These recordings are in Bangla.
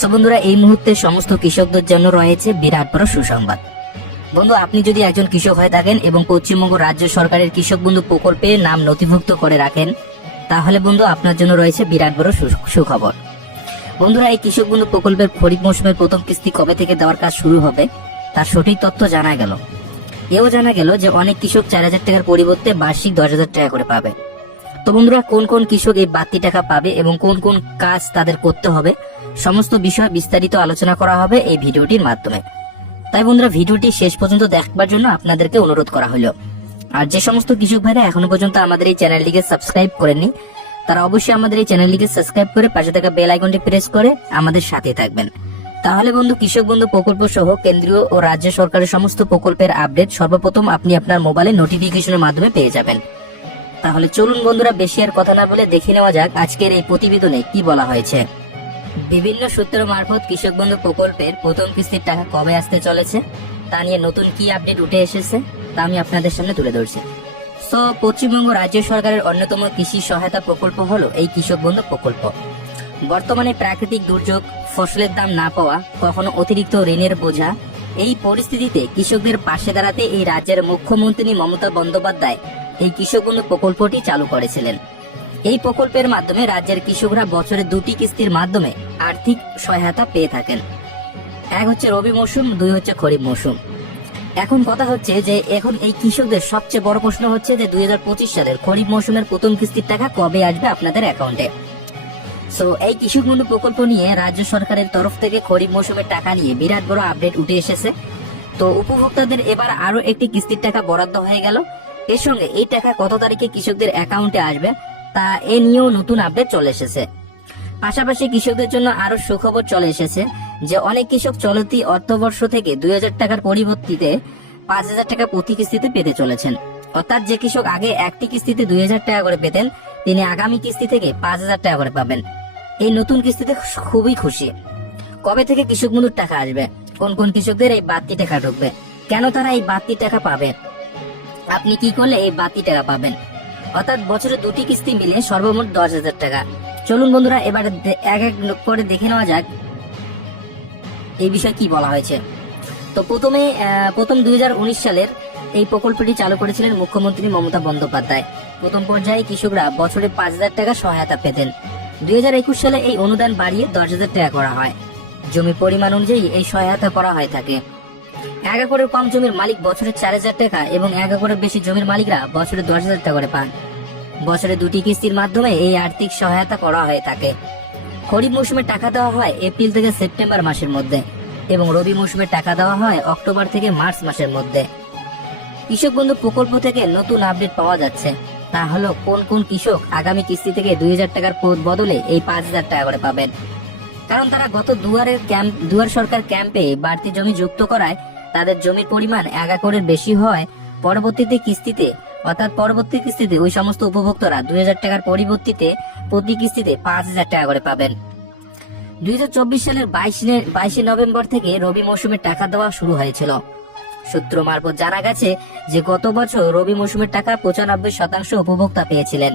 সো বন্ধুরা, এই মুহূর্তে সমস্ত কৃষকদের জন্য রয়েছে বিরাট বড় সুসংবাদ। বন্ধু, আপনি যদি একজন কৃষক হয়ে থাকেন এবং পশ্চিমবঙ্গ রাজ্য সরকারের কৃষক বন্ধু প্রকল্পে নাম নথিভুক্ত করে রাখেন, তাহলে বন্ধু আপনার জন্য রয়েছে বিরাট বড় সুখবর। বন্ধুরা, এই কৃষক বন্ধু প্রকল্পের খরিফ মৌসুমের প্রথম কিস্তি কবে থেকে দেওয়ার কাজ শুরু হবে, তার সঠিক তথ্য জানা গেল। এও জানা গেল যে অনেক কৃষক চার হাজার টাকার পরিবর্তে বার্ষিক দশ হাজার টাকা করে পাবে। তো বন্ধুরা, কোন কোন কৃষক এই বাড়তি টাকা পাবে এবং কোন কোন কাজ তাদের করতে হবে সমস্ত বিষয় বিস্তারিত আলোচনা করা হবে এই ভিডিওটির মাধ্যমে। তাই বন্ধুরা, ভিডিওটি শেষ পর্যন্ত দেখবার জন্য আপনাদেরকে অনুরোধ করা হলো। আর যে সমস্ত কৃষক ভাইরা এখনও পর্যন্ত আমাদের এই চ্যানেলটিকে সাবস্ক্রাইব করেননি, তারা অবশ্যই আমাদের এই চ্যানেলটিকে সাবস্ক্রাইব করে পাশে থাকা বেল আইকনটি প্রেস করে আমাদের সাথে থাকবেন। তাহলে বন্ধু, কৃষক বন্ধু প্রকল্প সহ কেন্দ্রীয় ও রাজ্য সরকারের সমস্ত প্রকল্পের আপডেট সর্বপ্রথম আপনি আপনার মোবাইলে নোটিফিকেশনের মাধ্যমে পেয়ে যাবেন। তাহলে চলুন বন্ধুরা, বেশি আর কথা না বলে দেখে নেওয়া যাক আজকের এই প্রতিবেদনে কি বলা হয়েছে। বিভিন্ন সূত্র মারফত কৃষক বন্ধু প্রকল্পের প্রথম কিস্তির টাকা কবে আসতে চলেছে, তা নিয়ে নতুন কি আপডেট উঠে এসেছে, তা আমি আপনাদের সামনে তুলে ধরছি। সো পশ্চিমবঙ্গ রাজ্য সরকারের অন্যতম কৃষি সহায়তা প্রকল্প হলো এই কৃষক বন্ধু প্রকল্প। বর্তমানে প্রাকৃতিক দুর্যোগ, ফসলের দাম না পাওয়া, কখনো অতিরিক্ত ঋণের বোঝা, এই পরিস্থিতিতে কৃষকদের পাশে দাঁড়াতে এই রাজ্যের মুখ্যমন্ত্রী মমতা বন্দ্যোপাধ্যায় এই কৃষক বন্ধু প্রকল্পটি চালু করেছিলেন। এই প্রকল্পের মাধ্যমে রাজ্যের কৃষকরা বছরে দুটি কিস্তির মাধ্যমে আর্থিক সহায়তা পেয়ে থাকেন। এক হচ্ছে রবি মৌসুম, দুই হচ্ছে খরিফ মৌসুম। এখন কথা হচ্ছে যে, এখন এই কৃষকদের সবচেয়ে বড় প্রশ্ন হচ্ছে যে, দুই হাজার পঁচিশ সালের খরিফ মৌসুমের প্রথম কিস্তির টাকা কবে আসবে আপনাদের অ্যাকাউন্টে? সো এই কৃষক বন্ধু প্রকল্প নিয়ে রাজ্য সরকারের তরফ থেকে খরিফ মৌসুমের টাকা নিয়ে বিরাট বড় আপডেট উঠে এসেছে। তো, উপভোক্তাদের এবার আরও একটি কিস্তির টাকা বরাদ্দ হয়ে গেল। এর সঙ্গে এই টাকা কত তারিখে কৃষকদের অ্যাকাউন্টে আসবে তা এ নিয়েও নতুন আপডেট চলে এসেছে। পাশাপাশি কৃষকদের জন্য আরও সুখবর চলে এসেছে যে, অনেক কৃষক চলতি অর্থবর্ষ থেকে দুই হাজার টাকার পরিবর্তিতে পাঁচ হাজার টাকা প্রতি কিস্তিতে পেতে চলেছেন। অর্থাৎ যে কৃষক আগে একটি কিস্তিতে দুই হাজার টাকা করে পেতেন, তিনি আগামী কিস্তি থেকে পাঁচ হাজার টাকা করে পাবেন। এই নতুন কিস্তিতে খুবই খুশি। কবে থেকে কৃষক বন্ধুর টাকা আসবে? কোন কোন কৃষকদের এই বাড়তি টাকা ঢুকবে? কেন তারা এই বাড়তি টাকা পাবে? আপনি কি করলে এই বাড়তি টাকা পাবেন? অর্থাৎ বছরে দুটি কিস্তি মিলে সর্বমোট দশ হাজার টাকা। চলুন বন্ধুরা, এবার এক এক করে দেখে নেওয়া যাক এই বিষয়ে কি বলা হয়েছে। তো প্রথমে প্রথম দুই হাজার উনিশ সালের এই প্রকল্পটি চালু করেছিলেন মুখ্যমন্ত্রী মমতা বন্দ্যোপাধ্যায়। প্রথম পর্যায়ে কৃষকরা বছরে পাঁচ হাজার টাকা সহায়তা পেতেন। দুই হাজার একুশ সালে এই অনুদান বাড়িয়ে দশ হাজার টাকা করা হয়। জমি পরিমাণ অনুযায়ী এই সহায়তা করা হয়ে থাকে। এক একরের কম জমির মালিক বছরে চার হাজার টাকা এবং এক একরের বেশি জমির মালিকরা বছরে দশ হাজার টাকা করে পান। বছরে দুটি কিস্তির মাধ্যমে এই আর্থিক সহায়তা করা হয়ে থাকে। খরিফ মৌসুমে টাকা দেওয়া হয় এপ্রিল থেকে সেপ্টেম্বর মাসের মধ্যে এবং রবি মৌসুমে টাকা দেওয়া হয় অক্টোবর থেকে মার্চ মাসের মধ্যে। কৃষক বন্ধু প্রকল্প থেকে নতুন আপডেট পাওয়া যাচ্ছে। তা হলো কোন কোন কৃষক আগামী কিস্তি থেকে দুই হাজার টাকার পদ বদলে এই পাঁচ হাজার টাকা করে পাবেন? কারণ তারা গত দুয়ারের ক্যাম্প, দুয়ার সরকার ক্যাম্পে বাড়তি জমি যুক্ত করায় তাদের জমির পরিমাণ এক একরের বেশি হয়। পরবর্তীতে কিস্তিতে অর্থাৎ পরবর্তী কিস্তিতে ওই সমস্ত উপভোক্তারা দুই হাজার টাকার পরিবর্তিতে প্রতি কিস্তিতে পাঁচ হাজার টাকা করে পাবেন। দু হাজার চব্বিশ সালের বাইশে বাইশে নভেম্বর থেকে রবি মৌসুমের টাকা দেওয়া শুরু হয়েছিল। সূত্র মারফত জানা গেছে যে গত বছর রবি মৌসুমের টাকা পঁচানব্বই শতাংশ উপভোক্তা পেয়েছিলেন।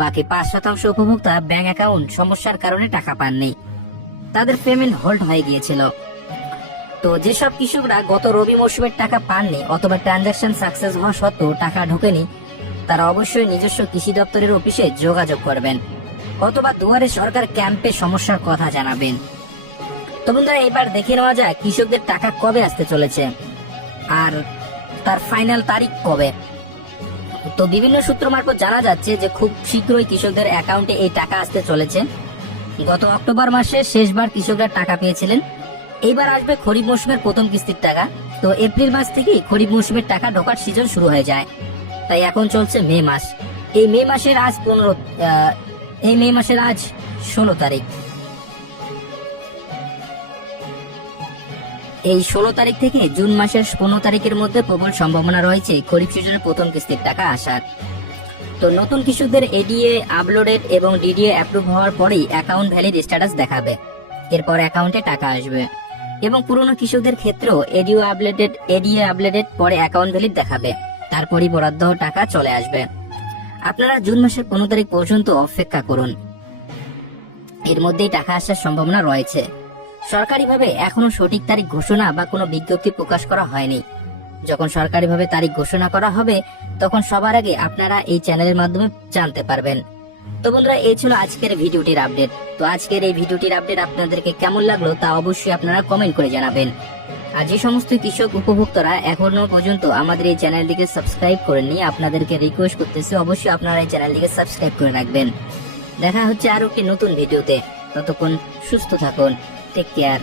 বাকি পাঁচ শতাংশ উপভোক্তা ব্যাংক অ্যাকাউন্ট সমস্যার কারণে টাকা পাননি। তাদের পেমেন্ট হোল্ড হয়ে গিয়েছিল। তো যেসব কৃষকরা গত রবি মৌসুমের টাকা পাননি অথবা ট্রানজাকশন সাকসেস হওয়া সত্ত্বেও টাকা ঢোকেনি, তারা অবশ্যই নিজস্ব কৃষি দপ্তরের অফিসে যোগাযোগ করবেন। অথবা দুয়ারে সরকার ক্যাম্পে সমস্যার কথা জানাবেন। তো বন্ধুরা, এবার দেখে নেওয়া যায় কৃষকদের টাকা কবে আসতে চলেছে আর তার ফাইনাল তারিখ কবে। তো বিভিন্ন সূত্র মারফত জানা যাচ্ছে যে খুব শীঘ্রই কৃষকদের অ্যাকাউন্টে এই টাকা আসতে চলেছে। গত অক্টোবর মাসে শেষবার কৃষকরা টাকা পেয়েছিলেন। এইবার আসবে খরিফ মৌসুমের প্রথম কিস্তির টাকা। তো এপ্রিল মাস থেকেই খরিফ মৌসুমের টাকা ঢোকার সিজন শুরু হয়ে যায়। তাই এখন চলছে মে মাস। এই মে মাসের আজ পনেরো এই মে মাসের আজ ষোলো তারিখ। এই ষোলো তারিখ থেকে জুন মাসের পনেরো তারিখের মধ্যে প্রবল সম্ভাবনা রয়েছে খরিফ সিজনের প্রথম কিস্তির টাকা আসার। তো নতুন কৃষকদের এডিএ আপলোডেড এবং ডিডিএ অ্যাপ্রুভ হওয়ার পরেই অ্যাকাউন্ট ভ্যালিড স্ট্যাটাস দেখাবে। এরপর অ্যাকাউন্টে টাকা আসবে। এবং পুরনো কৃষকদের ক্ষেত্রেও এডিও আপলোডেড এডিএ আপলোডেড পরে অ্যাকাউন্ট ভ্যালিড দেখাবে। তারপরই বরাদ্দ টাকা চলে আসবে। আপনারা জুন মাসের পনেরো তারিখ পর্যন্ত অপেক্ষা করুন। এর মধ্যেই টাকা আসার সম্ভাবনা রয়েছে। সরকারিভাবে এখনও সঠিক তারিখ ঘোষণা বা কোনো বিজ্ঞপ্তি প্রকাশ করা হয়নি। যখন সরকারিভাবে তারিখ ঘোষণা করা হবে, তখন সবার আগে আপনারা এই চ্যানেলের মাধ্যমে জানতে পারবেন। তো বন্ধুরা, এই ছিল আজকের ভিডিওটির আপডেট। তো আজকের এই ভিডিওটির আপডেট আপনাদেরকে কেমন লাগল তা অবশ্যই আপনারা কমেন্ট করে জানাবেন। আর যে সমস্ত কৃষক উপভোক্তারা এখনও পর্যন্ত আমাদের এই চ্যানেলটিকে সাবস্ক্রাইব করেননি, আপনাদেরকে রিকোয়েস্ট করতেছি অবশ্যই আপনারা এই চ্যানেলটিকে সাবস্ক্রাইব করে রাখবেন। দেখা হচ্ছে আরও একটি নতুন ভিডিওতে। ততক্ষণ সুস্থ থাকুন। Take care